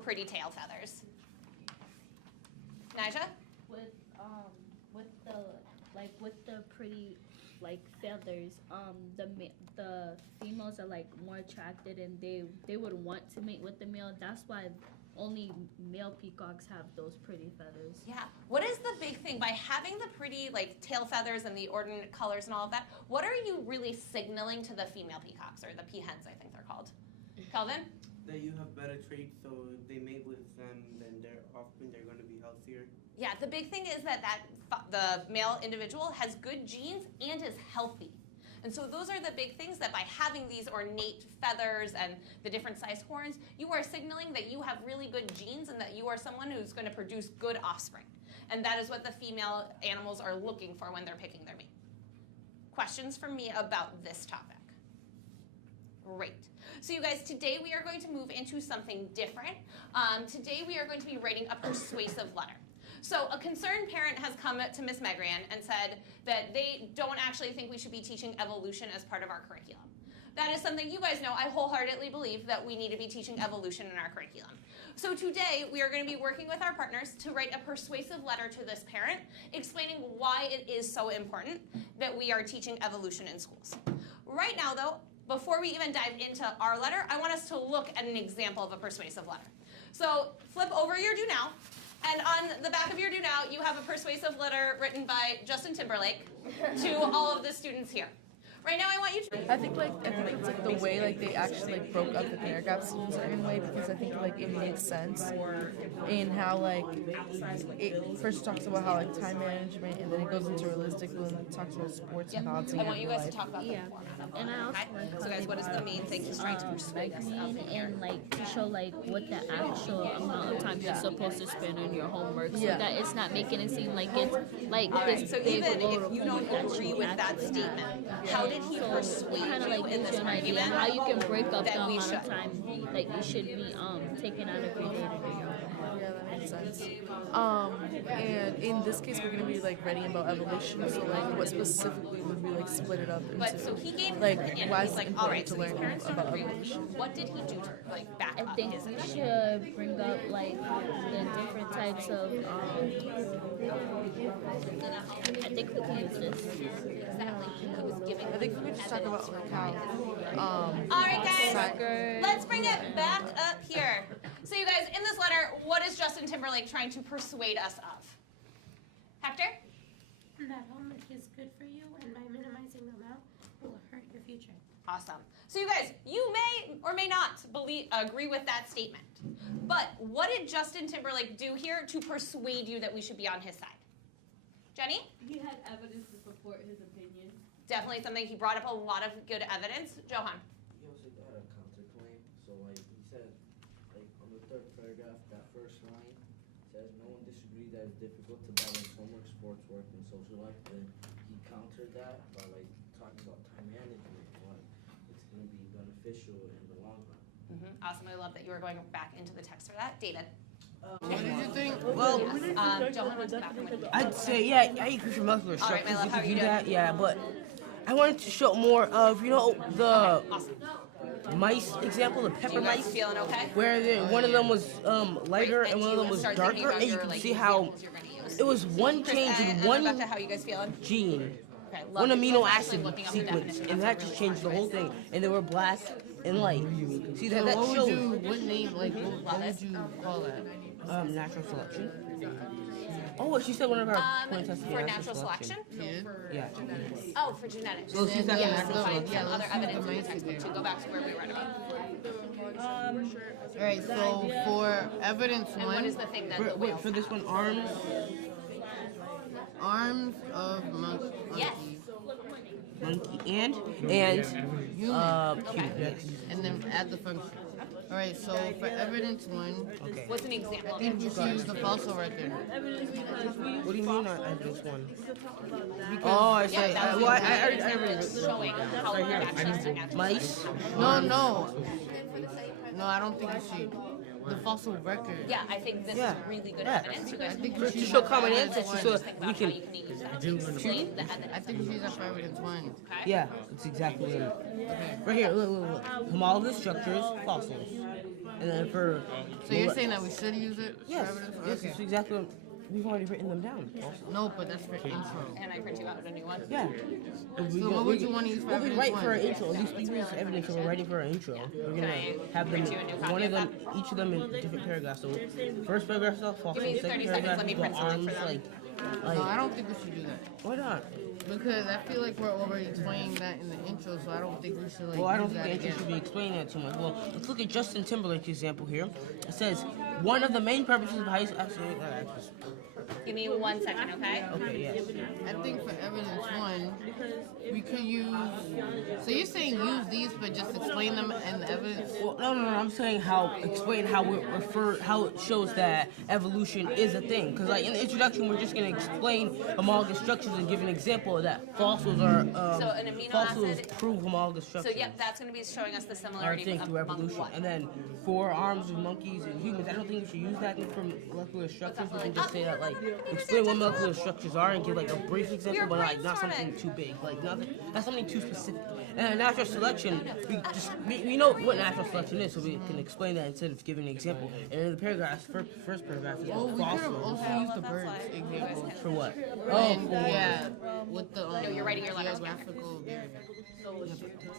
pretty tail feathers? Nyjah? With the pretty feathers, the females are more attracted, and they would want to mate with the male. That's why only male peacocks have those pretty feathers. Yeah. What is the big thing by having the pretty tail feathers and the ordinate colors and all of that? What are you really signaling to the female peacocks, or the peahens, I think they're called? Kelvin? That you have better traits, so if they mate with them, then their offspring, they're going to be healthier. Yeah, the big thing is that the male individual has good genes and is healthy. And so those are the big things, that by having these ornate feathers and the different size horns, you are signaling that you have really good genes and that you are someone who's going to produce good offspring. And that is what the female animals are looking for when they're picking their mate. Questions from me about this topic? Great. So you guys, today we are going to move into something different. Today we are going to be writing a persuasive letter. So a concerned parent has come to Ms. Megrian and said that they don't actually think we should be teaching evolution as part of our curriculum. That is something you guys know. I wholeheartedly believe that we need to be teaching evolution in our curriculum. So today we are going to be working with our partners to write a persuasive letter to this parent explaining why it is so important that we are teaching evolution in schools. Right now though, before we even dive into our letter, I want us to look at an example of a persuasive letter. So flip over your Do Now. And on the back of your Do Now, you have a persuasive letter written by Justin Timberlake to all of the students here. Right now, I want you to... I think it's the way they actually broke up the paragraphs in a certain way, because I think it makes sense in how it first talks about how time management, and then it goes into realistic, and it talks about sports and balancing. I want you guys to talk about that more. And I also So guys, what is the main thing he's trying to persuade us of here? and to show what the actual amount of time you're supposed to spend on your homework, so that it's not making it seem like it's All right, so even if you don't agree with that statement, how did he persuade you in this argument how you can break up the that we amount of should? time you should be taking out of your day to day. Yeah, that makes sense. And in this case, we're gonna be writing about evolution. So what specifically would we split it up into? But so he gave why he's is like, it all right, important so to these learn parents don't about agree with evolution? you. What did he do to back I up think his we position? should bring up the different types of I think we can use this. Exactly. He was giving I think we could just talk about how. all right, guys, let's bring it back up here. So you guys, in this letter, what is Justin Timberlake trying to persuade us of? Hector? That homework is good for you, and by minimizing the amount will hurt your future. Awesome. So you guys, you may or may not agree with that statement. But what did Justin Timberlake do here to persuade you that we should be on his side? Jenny? He had evidence to support his opinion. Definitely something. He brought up a lot of good evidence. Johan? He also had a counterclaim. So he said, on the third paragraph, that first line says, no one disagreed that it's difficult to balance homework, sports work, and social life. Then he countered that by talking about time management and why it's going to be beneficial in the long run. Awesome. I love that you were going back into the text for that. David? What did you think? Well, Johan went to the bathroom with you. I'd say, yeah, I agree for muscular All right, my structures. love, You how are could you do doing? that, yeah, but I wanted to show more of, the mice example, the pepper You guys mice, feeling okay? where one of them was lighter Great. and one of you them was start thinking darker, about and you your, can see how examples you're gonna use. it was one Chris, change in and one Rebecca, how you guys feeling? gene, Okay, love one it. amino Go back to, acid looking up the sequence, definition. and That's that a just really changed the fun whole choice. thing, and they were black and light. See that? That What shows would name, what would you call that? natural selection. Oh, she said one of our points has to be For natural selection? Yeah. Oh, for genetics. So she's got Yeah, natural so find selection. some other evidence in the textbook to go back to where we read about. Alright, so for evidence And what one, is the thing that the Wait, whales for this have? one, arms. arms of monkey. Yes. Monkey and Human. human. And then add the function. Alright, so for evidence one, Okay. What's an example? I think you should use the fossil record. What do you mean on evidence one? Oh, I Yeah, say. that would Well, be I an already example read it. showing how we're actually using natural Mice. No, no, I don't think you should. The fossil record. Yeah, I think this Yeah. is really good Yeah. evidence. You guys think can we To should show common evidence ancestry, one. so think we about how can. you can use that to explain the evidence. I think we should use that for evidence one. Okay? Yeah, it's exactly what it is. Right here, look. Homologous structures, fossils. And then for So you're saying that we should use it? for yes, evidence? yes, Okay. it's exactly. What, we've already written them down. No, but that's for intro. And I print you out a new one. Yeah. So what would you want to use for Well, we evidence write one? for our intro. At least we use evidence. So we're writing for our intro. We're gonna I have them, print you a new copy one of of them, each of them in different paragraphs. So first paragraph is all false. Give me Second 30 seconds, paragraph let me is the print something arms, for them. No, I don't think we should do that. why not? Because I feel like we're already explaining that in the intro, so I don't think we should like Well, I don't use think that the intro again. should be explaining that too much. Well, let's look at Justin Timberlake's example here. It says one of the main purposes of high school. Give me 1 second, okay? Okay, yes. I think for evidence one, we could use. So you're saying use these, but just explain them in the evidence. Well, no. I'm saying explain how how it shows that evolution is a thing. Because like in the introduction, we're just gonna explain homologous structures and give an example of that. Fossils are So an amino fossils acid- prove homologous So structures. yep, that's going to be showing us the Our similarity thing through among evolution, what? and then for arms of monkeys and humans, I don't think we should use that for molecular structures. We can just say that like explain what molecular structures are and give like a brief example, but like not something too big, like not something too specific. And natural selection, we know what natural selection is, so we can explain that instead of giving an example. And in the paragraph, first paragraph is Well, we could have fossils. also used the birds example. For what? And, yeah, with the No, you're writing your letters. geographical.